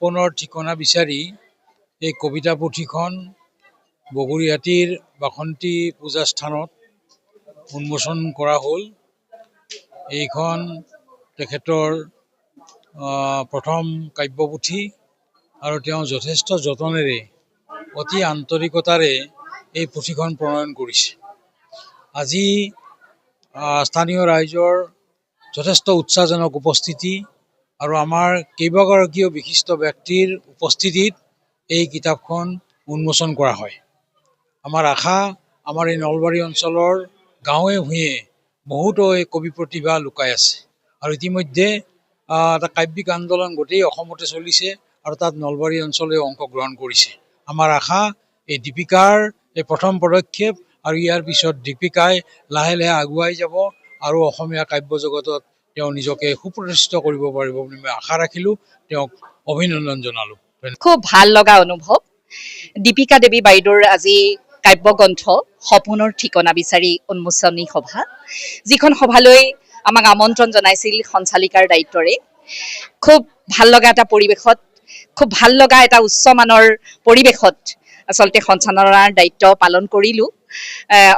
সপোনৰ ঠিকনা বিচাৰি এই কবিতা পুথিখন বগৰীহাটীৰ বাসন্তী পূজা স্থানত উন্মোচন কৰা হ'ল। এইখন তেখেতৰ প্ৰথম কাব্যপুথি আৰু তেওঁ যথেষ্ট যতনেৰে অতি আন্তৰিকতাৰে এই পুথিখন প্ৰণয়ন কৰিছে। আজি স্থানীয় ৰাইজৰ যথেষ্ট উৎসাহজনক উপস্থিতি আৰু আমাৰ কেইবাগৰাকীও বিশিষ্ট ব্যক্তিৰ উপস্থিতিত এই কিতাপখন উন্মোচন কৰা হয়। আমাৰ আশা, আমাৰ এই নলবাৰী অঞ্চলৰ গাঁৱে ভূঞে বহুতো এই কবি প্ৰতিভা লুকাই আছে আৰু ইতিমধ্যে এটা কাব্যিক আন্দোলন গোটেই অসমতে চলিছে আৰু তাত নলবাৰী অঞ্চলেও অংশগ্ৰহণ কৰিছে। আমাৰ আশা এই দীপিকাৰ এই প্ৰথম পদক্ষেপ আৰু ইয়াৰ পিছত দীপিকাই লাহে লাহে আগুৱাই যাব আৰু অসমীয়া কাব্য জগতত তেওঁ নিজকে সুপ্ৰতিষ্ঠিত কৰিব পাৰিব বুলি মই আশা ৰাখিলোঁ। তেওঁক অভিনন্দন জনালোঁ। খুব ভাল লগা অনুভৱ। দীপিকা দেৱী বাইদেউৰ আজি কাব্যগ্ৰন্থ সপোনৰ ঠিকনা বিচাৰি উন্মোচনী সভা, যিখন সভালৈ আমাক আমন্ত্ৰণ জনাইছিল সঞ্চালিকাৰ দায়িত্বৰে। খুব ভাল লগা এটা পৰিৱেশত, খুব ভাল লগা এটা উচ্চমানৰ পৰিৱেশত আচলতে সঞ্চালনাৰ দায়িত্ব পালন কৰিলোঁ।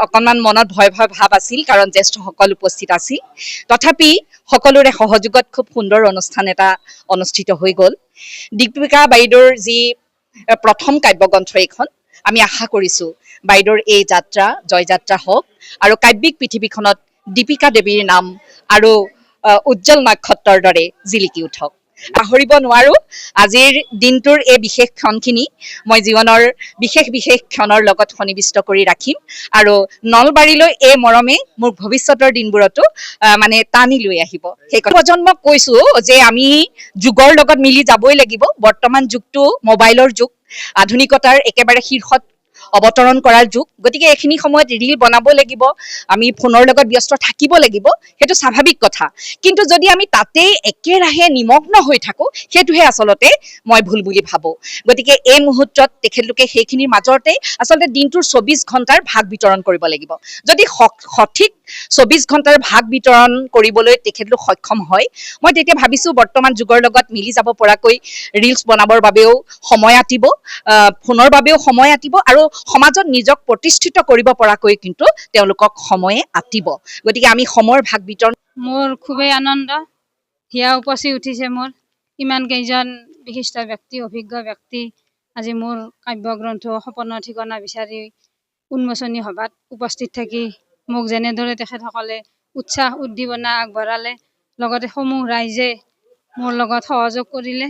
অকণমান মনত ভয় ভয় ভাৱ আছিল, কাৰণ জ্যেষ্ঠসকল উপস্থিত আছিল। তথাপি সকলোৰে সহযোগত খুব সুন্দৰ অনুষ্ঠান এটা অনুষ্ঠিত হৈ গ'ল। দীপিকা বাইদেউৰ যি প্ৰথম কাব্যগ্ৰন্থ এইখন, আমি আশা কৰিছোঁ বাইদেউৰ এই যাত্ৰা জয়যাত্ৰা হওক আৰু কাব্যিক পৃথিৱীখনত দীপিকা দেৱীৰ নাম আৰু উজ্জ্বল নক্ষত্ৰৰ দৰে জিলিকি উঠক। পাহৰিব নোৱাৰোঁ আজিৰ দিনটোৰ এই বিশেষ ক্ষণখিনি মই জীৱনৰ বিশেষ বিশেষ ক্ষণৰ লগত সন্নিৱিষ্ট কৰি ৰাখিম আৰু নলবাৰীলৈ এই মৰমে মোৰ ভৱিষ্যতৰ দিনবোৰতো মানে টানি লৈ আহিব। সেই প্ৰজন্মক কৈছোঁ যে আমি যুগৰ লগত মিলি যাবই লাগিব। বৰ্তমান যুগটো মোবাইলৰ যুগ, আধুনিকতাৰ একেবাৰে শীৰ্ষত অৱতৰণ কৰাৰ যুগ। গতিকে এইখিনি সময়ত ৰীল বনাব লাগিব, আমি ফোনৰ লগত ব্যস্ত থাকিব লাগিব, সেইটো স্বাভাৱিক কথা। কিন্তু যদি আমি তাতেই একেৰাহে নিমগ্ন হৈ থাকোঁ, সেইটোহে আচলতে মই ভুল বুলি ভাবোঁ। গতিকে এই মুহূৰ্তত তেখেতলোকে সেইখিনিৰ মাজতে আচলতে দিনটোৰ 24 ঘণ্টাৰ ভাগ বিতৰণ কৰিব লাগিব। যদি সঠিক 24 ঘণ্টাৰ ভাগ বিতৰণ কৰিবলৈ তেখেতলোক সক্ষম হয়, মই তেতিয়া ভাবিছোঁ বৰ্তমান যুগৰ লগত মিলি যাব পৰাকৈ ৰিলছ বনাবৰ বাবেও সময় আতিব, ফোনৰ বাবেও সময় আতিব আৰু সমাজত নিজক প্ৰতিষ্ঠিত কৰিব পৰাকৈ কিন্তু তেওঁলোকক সময়ে আতিব। গতিকে আমি সময়ৰ ভাগ বিতৰণ। মোৰ খুবেই আনন্দ, হিয়া উপচি উঠিছে মোৰ। ইমান কেইজন বিশিষ্ট ব্যক্তি, অভিজ্ঞ ব্যক্তি আজি মোৰ কাব্যগ্ৰন্থ সপোনৰ ঠিকনা বিচাৰি উন্মোচনী সভাত উপস্থিত থাকি মোক যেনেদৰে তেখেতসকলে উৎসাহ উদ্দীপনা আগবঢ়ালে, লগতে সমূহ ৰাইজে মোৰ লগত সহযোগ কৰিলে,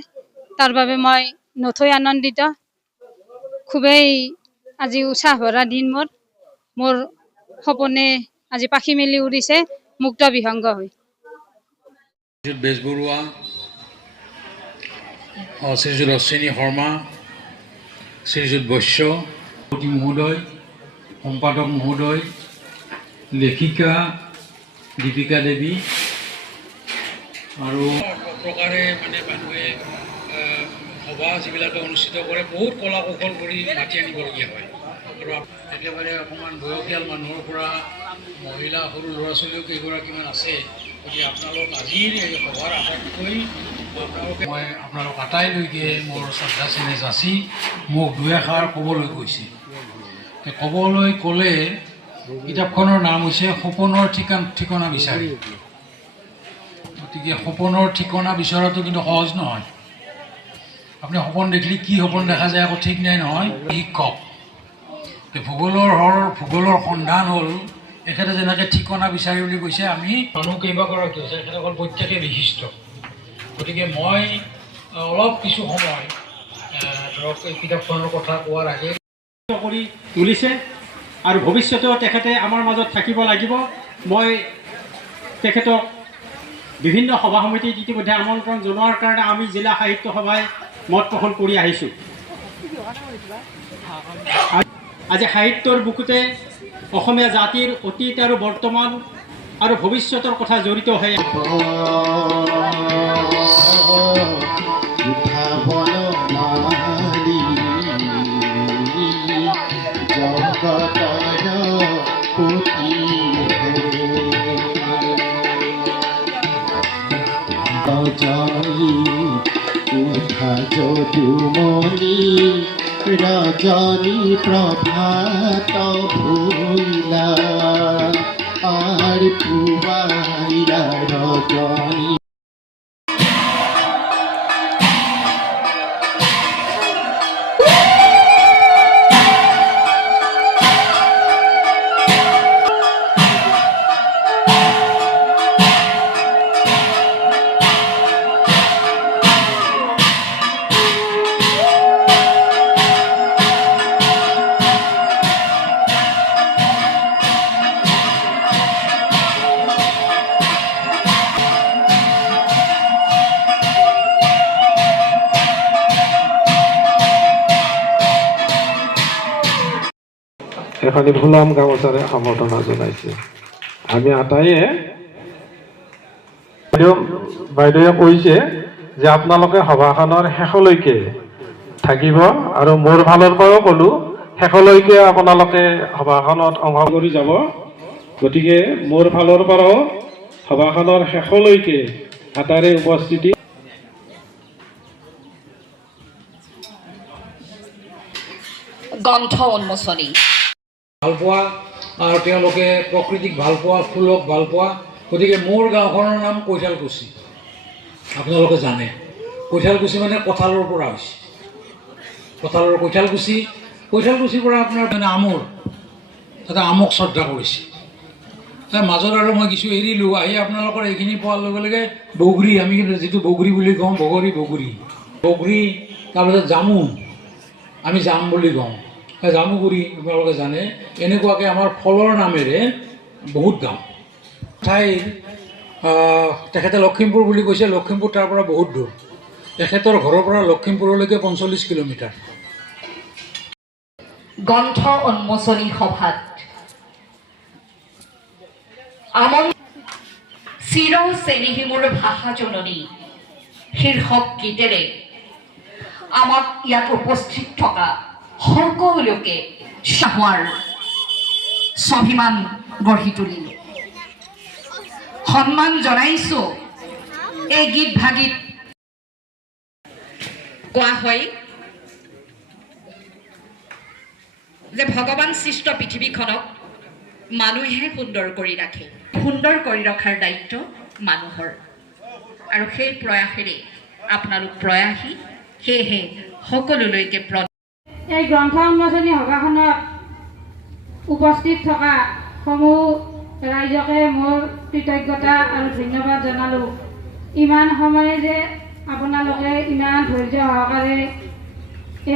তাৰ বাবে মই নথৈ আনন্দিত। খুবেই আজি উৎসাহ ভৰা দিন মোৰ। মোৰ সপোনে আজি পাখি মেলি উৰিছে মুক্ত বিহংগ হৈ। বেজবৰুৱা, শ্ৰীযুত অশ্বিনী শৰ্মা, শ্ৰীযুত বৈশ্য মহোদয়, সম্পাদক মহোদয়, লেখিকা দীপিকা দেৱী আৰু প্ৰকাৰে মানে মানুহে সভা যিবিলাকে অনুষ্ঠিত কৰে বহুত কলা কৌশল কৰি মাতি আনিবলগীয়া হয় আৰু একেবাৰে অকণমান বয়সীয়াল মানুহৰ পৰা মহিলা সৰু ল'ৰা ছোৱালীও কেইগৰাকীমান আছে। গতিকে আপোনালোক আজিৰ এই সভাৰ আটাইতকৈ মই আপোনালোক আটাইলৈকে মোৰ শ্ৰদ্ধা চেনেহ যাচি মোক দুই এষাৰ ক'বলৈ কৈছে। ক'বলৈ ক'লে কিতাপখনৰ নাম হৈছে সপোনৰ ঠিকনা বিচাৰি। গতিকে সপোনৰ ঠিকনা বিচৰাটো কিন্তু সহজ নহয়। আপুনি সপোন দেখিলে কি সপোন দেখা যায় আকৌ ঠিক নাই নহয়। শিক্ষক ভূগোলৰ সন্ধান হ'ল, এখেতে যেনেকৈ ঠিকনা বিচাৰি বুলি কৈছে, আমি মানুহ কেইবাগৰাকী আছে, এখেতসকল প্ৰত্যেকেই বিশিষ্ট। গতিকে মই অলপ কিছু সময় ধৰক এই কিতাপখনৰ কথা কোৱাৰ আগে কৰি তুলিছে আৰু ভৱিষ্যতেও তেখেতে আমাৰ মাজত থাকিব লাগিব। মই তেখেতক বিভিন্ন সভা সমিতিত ইতিমধ্যে আমন্ত্ৰণ জনোৱাৰ কাৰণে আমি জিলা সাহিত্য সভাই মত পোষণ কৰি আহিছোঁ। আজি সাহিত্যৰ বুকুতে অসমীয়া জাতিৰ অতীত আৰু বৰ্তমান আৰু ভৱিষ্যতৰ কথা জড়িত হৈ যদুমণি ৰজনী প্ৰভাত ভুইলা আৰ পুবাইলা ৰজনী। এখানে ভোলাম গামোচাৰে সম্বৰ্ধনা জনাইছে। আমি আটাইয়ে বাইদেৱে কৈছে যে আপোনালোকে সভাখনৰ শেষলৈকে থাকিব আৰু মোৰ ফালৰ পৰাও ক'লো শেষলৈকে আপোনালোকে সভাখনত অংশ কৰি যাব। গতিকে মোৰ ফালৰ পৰাও সভাখনৰ শেষলৈকে আটাইৰে উপস্থিতি। গ্ৰন্থ উন্মোচনী ভাল পোৱা আৰু তেওঁলোকে প্ৰকৃতিক ভাল পোৱা, ফুলক ভাল পোৱা। গতিকে মোৰ গাঁওখনৰ নাম কৈঠালকুছি। আপোনালোকে জানে কৈঠালকুছি মানে কঁঠালৰ পৰা হৈছে, কঁঠালৰ কৈঠালকুছি। কৈঠালকুছিৰ পৰা আপোনাৰ মানে আমৰ, তাতে আমক শ্ৰদ্ধা কৰিছে। তাৰ মাজত আৰু মই কিছু এৰিলোঁ, আহি আপোনালোকৰ এইখিনি পোৱাৰ লগে লগে বগৰী, আমি যিটো বগৰী বুলি কওঁ, বগৰী তাৰপিছত জামু, আমি জাম বুলি কওঁ, জামুগুৰি আপোনালোকে জানে। এনেকুৱাকৈ আমাৰ ফলৰ নামেৰে বহুত গাঁও ঠাইৰ। তেখেতে লখিমপুৰ বুলি কৈছে, লখিমপুৰ তাৰ পৰা বহুত দূৰ। তেখেতৰ ঘৰৰ পৰা লখিমপুৰলৈকে 45 কিলোমিটাৰ। গ্ৰন্থ উন্মোচনী সভাত চিৰ চেনেহী মোৰ ভাষা জননী শীৰ্ষক গীতেৰে আমাক ইয়াত উপস্থিত থকা সকলোকে হোৱাৰ স্বাভিমান গঢ়ি তুলিলে। সন্মান জনাইছোঁ। এই গীত ভাগীত কোৱা হয় যে ভগৱান সৃষ্ট পৃথিৱীখনক মানুহে সুন্দৰ কৰি ৰাখে, সুন্দৰ কৰি ৰখাৰ দায়িত্ব মানুহৰ। আৰু সেই প্ৰয়াসেৰে আপোনালোক প্ৰয়াসী, সেয়েহে সকলোলৈকে এই গ্ৰন্থ উন্মোচনী সভাখনত উপস্থিত থকা সমূহ ৰাইজকে মোৰ কৃতজ্ঞতা আৰু ধন্যবাদ জনালোঁ। ইমান সময়ে যে আপোনালোকে ইমান ধৈৰ্য সহকাৰে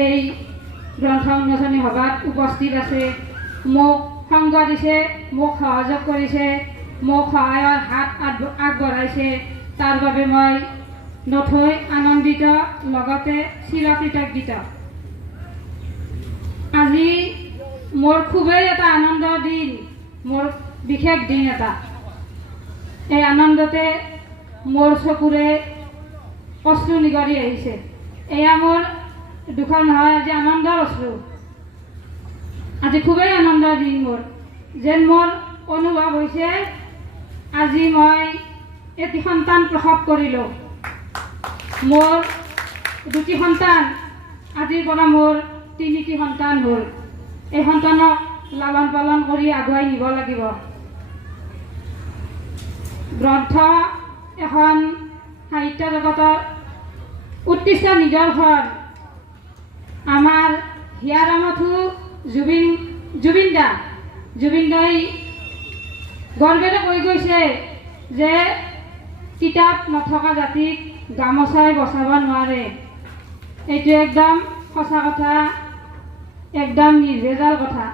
এই গ্ৰন্থ উন্মোচনী সভাত উপস্থিত আছে, মোক সংগ দিছে, মোক সহযোগ কৰিছে, মোক সহায়ৰ হাত আগবঢ়াইছে, তাৰ বাবে মই নথৈ আনন্দিত, লগতে চিৰকৃতজ্ঞ। আজি মোৰ খুবেই এটা আনন্দৰ দিন, মোৰ বিশেষ দিন এটা। এই আনন্দতে মোৰ চকুৰে অশ্ৰু নিগৰি আহিছে। এয়া মোৰ দুখন নহয়, আজি আনন্দৰ অশ্ৰু। আজি খুবেই আনন্দৰ দিন মোৰ। যেন মোৰ অনুভৱ হৈছে আজি মই এটি সন্তান প্ৰসৱ কৰিলোঁ। মোৰ দুটি সন্তান, আজিৰ পৰা মোৰ 3টি সন্তান হ'ল। এই সন্তানক লালন পালন কৰি আগুৱাই নিব লাগিব। গ্ৰন্থ এখন সাহিত্য জগতৰ উৎকৃষ্ট নিদৰ্শন। আমাৰ হিয়াৰামঠু জুবিন দাই গৰ্বেৰে কৈ গৈছে যে কিতাপ নথকা জাতিক গামোচাই বচাব নোৱাৰে। এইটো একদম সঁচা কথা, একদম নিৰ্ভেজাল কথা।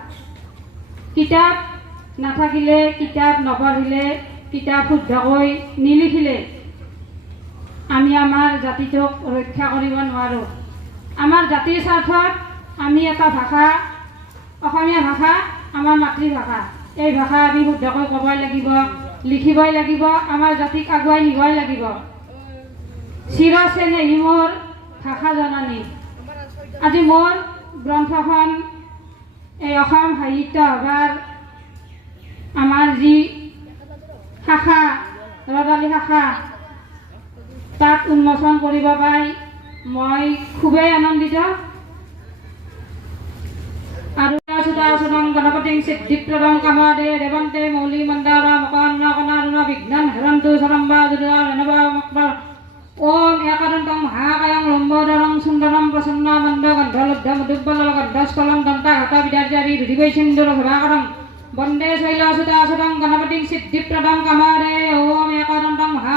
কিতাপ নাথাকিলে, কিতাপ নপঢ়িলে, কিতাপ শুদ্ধকৈ নিলিখিলে আমি আমাৰ জাতিটোক ৰক্ষা কৰিব নোৱাৰোঁ। আমাৰ জাতিৰ স্বাৰ্থত আমি এটা ভাষা, অসমীয়া ভাষা আমাৰ মাতৃভাষা, এই ভাষা আমি শুদ্ধকৈ ক'বই লাগিব, লিখিবই লাগিব, আমাৰ জাতিক আগুৱাই নিবই লাগিব। চিৰ চেনেহী মোৰ ভাষা জননী। আজি মোৰ গ্ৰন্থখন এই অসম সাহিত্য সভাৰ আমাৰ যি শাখা, ৰদালি শাখা, তাত উন্মোচন কৰিব পাই মই খুবেই আনন্দিত আৰু সুদাসুদং গণপতিং সিদ্ধিপ্ৰদং কামাদে দেৱন্তে মৌলি মন্দাৰা মকান্ন কনাৰুণ বিঘ্নান হৰন্তু সৰম্বা দুৰ্গা ওম একাদন্তং মহাকায়ং লম্বোদৰং সুন্দৰম প্ৰসন্ন মন্দ গন্ধলব্ধ মধুব্বল গন্ধস্থলং দন্তাঘাত বিদাৰ্যাবি বিধিবৈ সিন্দুৰ ভবাকৰং বন্দে শৈলসুদাসুদং গণপতিং সিদ্ধিপ্ৰদং কামাদে ওম একাদন্তং মহা